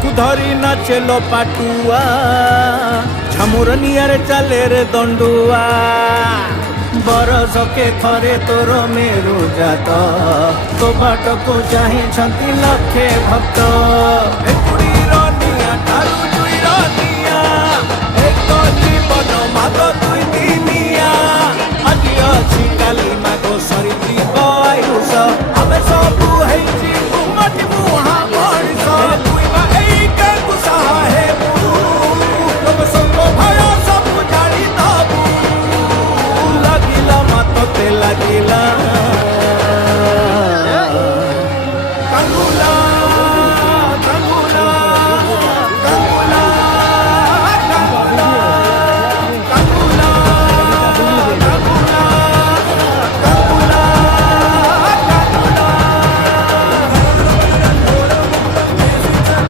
को धरी नाचेलो पाटुआ ঝামুর নিয়ার চালের দণ্ডুয়া বরষকে থরে তোর মেরু জাত তো বাটকু চাহিছন্তি লক্ষে ভক্ত